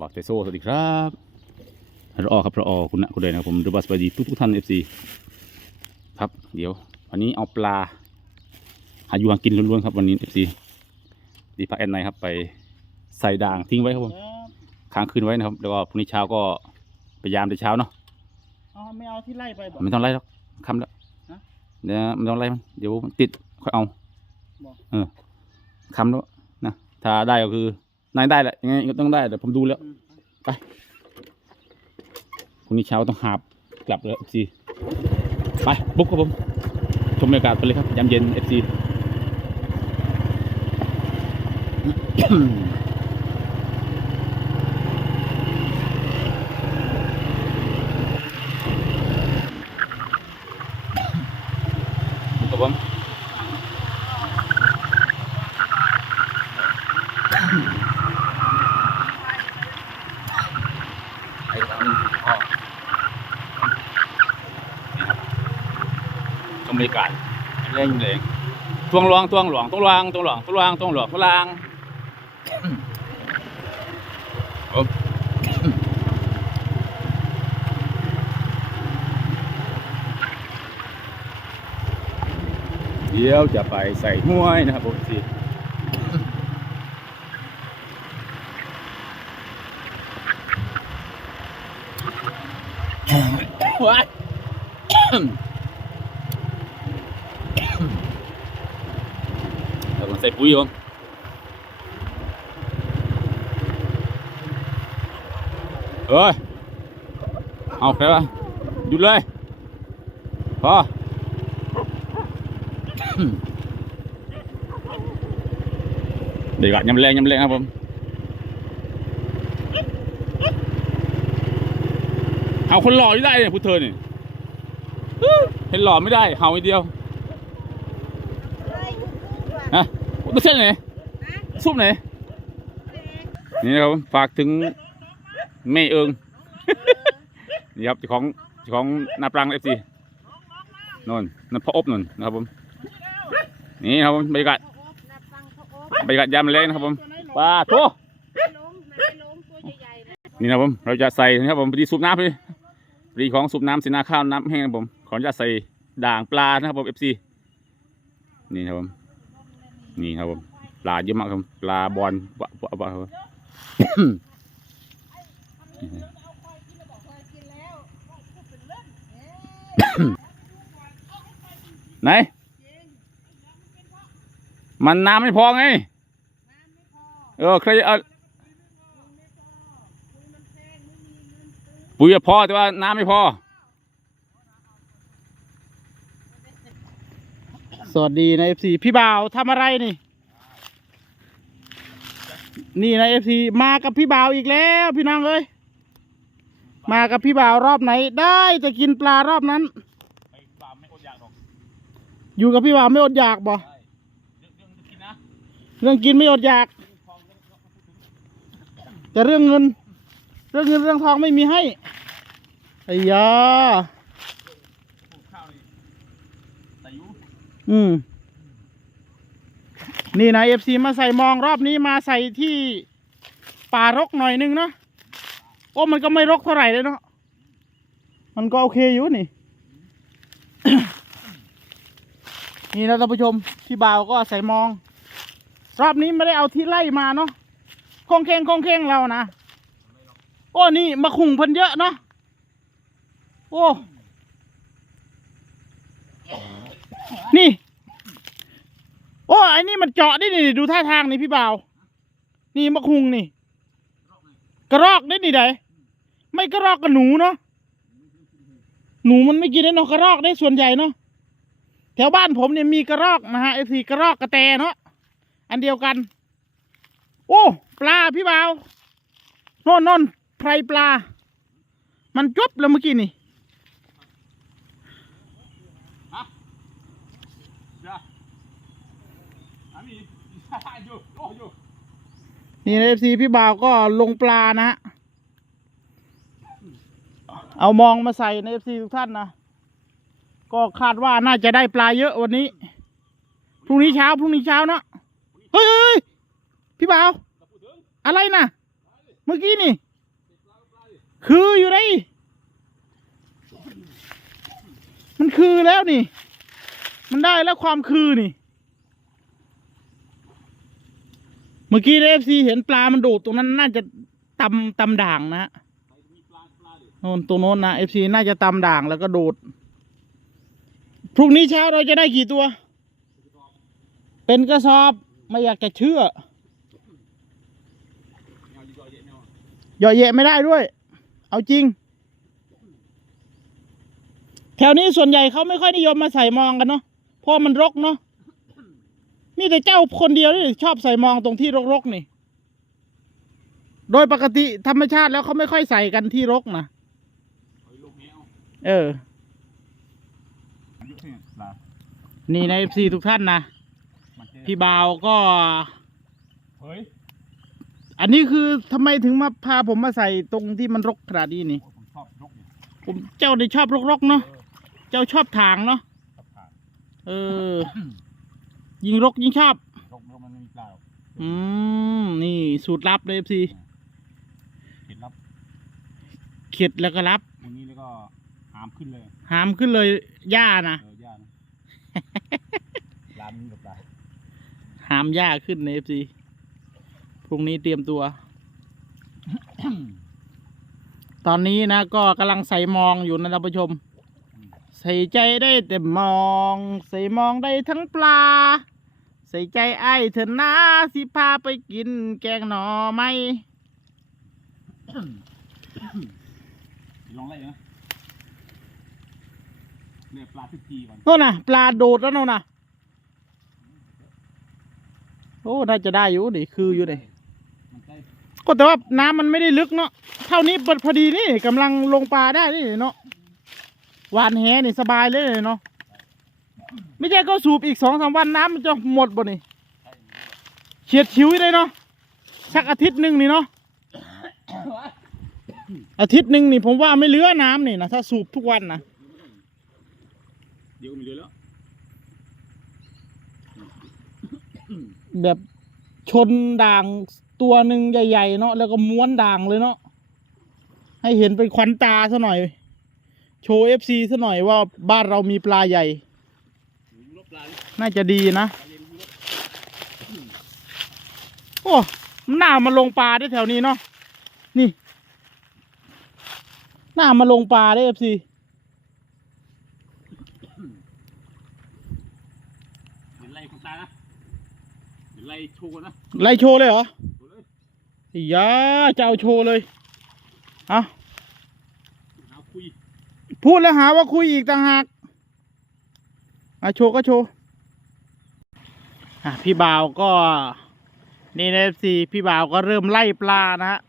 บอกเซโซสวัสดีครับรอครับรอคุณนะคุณเดนนะครับผมดูบัสบายดีทุกทุกๆท่านเอฟซีครับเดี๋ยว วันนี้เอาปลาหาอยู่หากินล้วนๆครับวันนี้เอฟซีดีพาแอนไนครับไปใส่ด่างทิ้งไว้ครับผมค้างคืนไว้นะครับ แล้วก็พรุ่งนี้เช้าก็ไปยามแต่เช้าเนาะอ๋อไม่เอาที่ไล่ไปบอกไม่ต้องไล่หรอกคำแล้วฮะเดี๋ยวไม่ต้องไล่มันเดี๋ยวมันติดค่อยเอาบอกเออคำแล้วนะถ้าได้ก็คือ นายได้แหละยังไงก็ต้องได้เดี๋ยวผมดูแล้วอืมพรุ่งนี้เช้าต้องหาบกลับแล้วเอฟซีไปบุ๊กครับผมชมบรรยากาศไปเลยครับยามเย็นเอฟซี บุ๊กครับผมไอ้เราพ่อชม บรรยากาศเร่งเลยตวงหลวงตวงหลวงตวงหลวงตวงหลวงตวงหลวงตวงหลวงตวงหลวงเดี๋ยวจะไปใส่ห้วยนะครับผมสิว้า ยเราต้องใส่ปุ๋ยผมเอ้ยเอาใครวะหยุดเลยพอเดี๋ยวก่อนยำแรงยำแรงครับผมเอาคนหล่ออยู่ได้เนี่ยพูดเธอเนี่ยเห็นหล่อไม่ได้เห่าอีกเดียว ฮะตัว เส้นไหนซุปไหน นี่นะครับฝากถึงแม่เอิงนี่ครับของของนาปรังเอฟซีนนนั่นพ่ออบนนนะครับผม นี่ครับผมบรรยากาศบรรยากาศยามแรงนะครับผมปลาโถนี่นะครับผม เราจะใส่นะครับผมพอดีสูบน้ำพอดีพอดีของสูบน้ำสีนาข้าวน้ำแห้งนะครับผม ขออนุญาตใส่ด่างปลานะครับผมเอฟซีนี่ครับผม นี่ครับผมปลาเยอะมากครับปลาบอลบะบะบะครับไหน มันน้ำไม่พอไงเออใครเอาปุ๋ยอะพอแต่ว่าน้ำไม่พอ วัสดีนะเอฟซีพี่บ่าวทำอะไรนี่ นี่นะเอฟซีมากับพี่บ่าวอีกแล้ว พี่น้องเอ้ยมากับพี่บ่าวรอบไหนได้จะกินปลารอบนั้นอยู่กับพี่บ่าวไม่อดอยากบ่เรื่องกินไม่อดอยาก แต่เรื่องเงิน เรื่องเงินเรื่องทองไม่มีให้ไอ้ยา อืม นี่นะเอฟซีมาใส่มองรอบนี้มาใส่ที่ป่ารกหน่อยนึงเนาะโอ้มันก็ไม่รกเท่าไหร่เลยเนาะมันก็โอเคอยู่นี่ นี่นะท่านผู้ชมพี่บ่าวก็ใส่มอง รอบนี้ไม่ได้เอาที่ไล่มาเนาะคงเคงคงเคงเรานะโอ้นี่มาคุงเพิ่นเยอะเนาะโอ้ นี่ โอ้ไอ้นี่มันเจาะได้นี่ดูท่าทางนี่พี่บ่าว นี่มะคุงนี่ กระรอกได้นี่ไดไม่กระรอกกับหนูเนาะ หนูมันไม่กินได้เนาะกระรอกได้ส่วนใหญ่เนาะ แถวบ้านผมเนี่ยมีกระรอกนะฮะไอ้สีกระรอกกระแตเนาะ อันเดียวกัน โอ้ ปลาพี่บ่าว โน่นโน่นไพรปลา มันจบแล้วเมื่อกี้นี่ นี่นเอฟซีพี่บ่าวก็ลงปลานะ เอามองมาใส่ในเอฟซีทุกท่านนะ ก็คาดว่าน่าจะได้ปลาเยอะวันนี้ พรุ่งนี้เช้าพรุ่งนี้เช้าเนาะ เฮ้ยพี่บ่าว อะไรนะเมื่อกี้นี่ คืออยู่ได้มันคือแล้วนี่ มันได้แล้วความคือนี่ เมื่อกี้เอฟซีเห็นปลามันโดดตรงนั้นน่าจะตำตำด่างนะฮะโน่นตรงโน้นนะเอฟซีน่าจะตำด่างแล้วก็โดด พรุ่งนี้เช้าเราจะได้กี่ตัว เป็นกระสอบไม่อยากจะเชื่อเหยาะแยะไม่ได้ด้วย เอาจริง แถวนี้ส่วนใหญ่เขาไม่ค่อยนิยมมาใส่มองกันเนาะเพราะมันรกเนาะ แต่เจ้าคนเดียวที่ชอบใส่มองตรงที่รกๆนี่ โดยปกติธรรมชาติแล้วเขาไม่ค่อยใส่กันที่รกนะเออ นี่ในเอฟซีทุกท่านนะ พี่บาวก็ เฮ้ย อันนี้คือทำไมถึงมาพาผมมาใส่ตรงที่มันรกขนาดนี้นี่ ผมชอบยกเนี่ยผมเจ้าได้ชอบรกๆเนาะ เจ้าชอบทางเนาะชอบทานเออ ยิงรกยิงชอบยกมันไม่มีปลาหรอกอืมนี่สูตรลับเลยเอฟซีเห็นรับเข็ดแล้วก็รับตรงนี้แล้วก็หามขึ้นเลยหามขึ้นเลยหญ้านะเออย่านะ ร้านนี้กับปลาหามหญ้าขึ้นในเอฟซีพรุ่งนี้เตรียมตัว ตอนนี้นะก็กำลังใส่มองอยู่นะท่านผู้ชม ใส่ใจได้แต่มอง ใส่มองได้ทั้งปลา ใส่ใจไอ้ายเถอะนะสิพาไปกินแกงหน่อไม้ลองไล่นะเนี่ยปลาทุกทีก่อนโน่นน่ะปลาโดดแล้วโน่นน่ะโอ้น่าจะได้อยู่ดิคืออยู่ดิมันใกล้ก็แต่ว่าน้ำมันไม่ได้ลึกเนาะเท่านี้พอดีนี่กำลังลงปลาได้นี่เนาะหวานแหนี่สบายเลยเนาะ ไม่ใช่ก็สูบอีกสองสามวันน้ำมันจะหมดบ่นี่เฉียดชิวเลยเนาะสักอาทิตย์หนึ่งนี่เนาะอาทิตย์หนึ่งนี่ผมว่าไม่เหลือน้ำนี่นะถ้าสูบทุกวันนะเดี๋ยวก็มีเรือแล้วแบบชนด่างตัวหนึ่งใหญ่ ๆ เนาะแล้วก็ม้วนด่างเลยเนาะให้เห็นเป็นขวัญตาซะหน่อย โชว์เอฟซีซะหน่อยว่าบ้านเรามีปลาใหญ่มีรถปลาดิ น่าจะดีนะปลาเย็นมีรถโอ้มันน่ามาลงปลาได้แถวนี้เนาะนี่น่ามาลงปลาได้เอฟซีเดี๋ยวไล่คนตายนะเดี๋ยวไล่โชว์นะไล่โชว์เลยเหรอโชว์เลยอียาจะเอาโชว์เลยเอาหาคุยพูดแล้วหาว่าคุยอีกต่างหากอะโชว์ก็โชว์ อะพี่บ่าวก็นี่นะสิพี่บ่าวก็เริ่มไล่ปลานะฮะ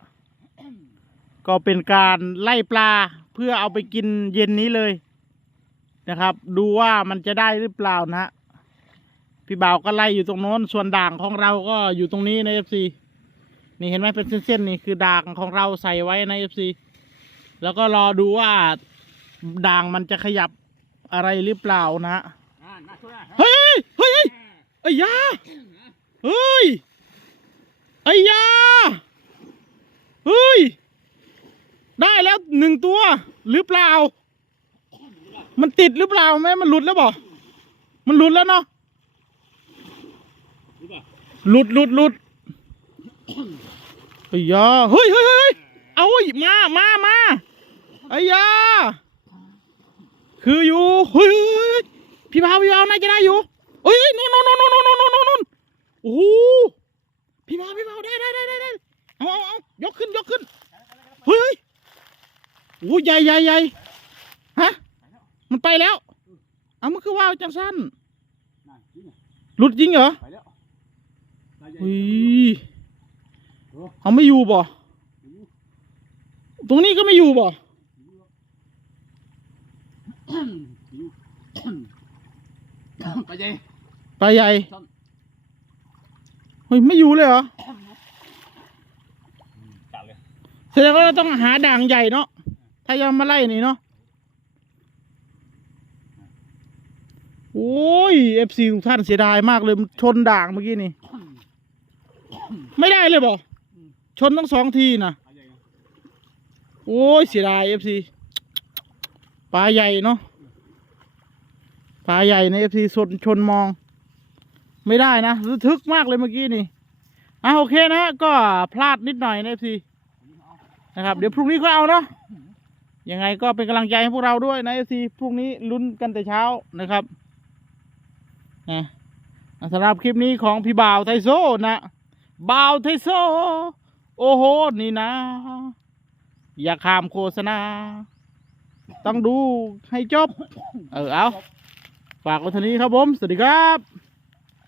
ก็เป็นการไล่ปลาเพื่อเอาไปกินเย็นนี้เลยนะครับ ดูว่ามันจะได้หรือเปล่านะฮะพี่บ่าวก็ไล่อยู่ตรงโน้นส่วนด่างของเราก็อยู่ตรงนี้ในเอฟซีนี่เห็นไหมเป็นเส้นๆนี่คือด่างของเราใส่ไว้ในเอฟซีแล้วก็รอดูว่าด่างมันจะขยับอะไรหรือเปล่านะฮะอ่าน่าช่วยนะเฮ้ยเฮ้ยเฮ้ย ไอ้ยาเฮ้ยไอ้ยาเฮ้ย ได้แล้วหนึ่งตัว หรือเปล่า มันติดหรือเปล่าแม่มันหลุดแล้วบ่มันหลุดแล้วเนาะหลุดหลุดหลุดไอ้ยาเฮ้ยเฮ้ยเฮ้ยเอาอีมามามาไอ้ยาคืออยู่เฮ้ยพี่บ่าวพี่บ่าวน่าจะได้อยู่ ฮ้ยนู่นนู่นนู่นนู่นนู่นนู่นโอ้พี่บ่าวพี่บ่าวได้ได้ได้ได้เอาเอาเอายกขึ้นยกขึ้นเฮ้ยโอ้ยใหญ่ใหญ่ใหญ่ฮะมันไปแล้ว เอามันคือว่าวจังสั้นหลุดจริงเหรอไปแล้วเฮ้ยเอาไม่อยู่บ่ตรงนี้ก็ไม่อยู่บ่ไปลาใหญ่ ปลาใหญ่เฮ้ยไม่อยู่เลยเหรอจัดเลยแสดงว่าเราต้องหาด่างใหญ่เนาะถ้ายังมาไล่นี่เนาะโอ้ยเอฟซีทุกท่านเสียดายมากเลยชนด่างเมื่อกี้นี่ไม่ได้เลยบ่ชนทั้งสองทีนะโอ้ยเสียดายเอฟซีปลาใหญ่เนาะปลาใหญ่ในเอฟซีชนชนมอง ไม่ได้นะระทึกมากเลยเมื่อกี้นี่อะโอเคนะก็พลาดนิดหน่อยในเอฟซีนะครับเดี๋ยวพรุ่งนี้ก็เอาเนาะยังไงก็เป็นกำลังใจให้พวกเราด้วยนะเอฟซีพรุ่งนี้ลุ้นกันแต่เช้านะครับนะสำหรับคลิปนี้ของพี่บ่าวไทโซนะบ่าวไทโซ โอ้โห นี่นะ อย่าข้ามโฆษณา ต้องดูให้จบ เออเอา ฝากไว้เท่านี้ครับผม สวัสดีครับ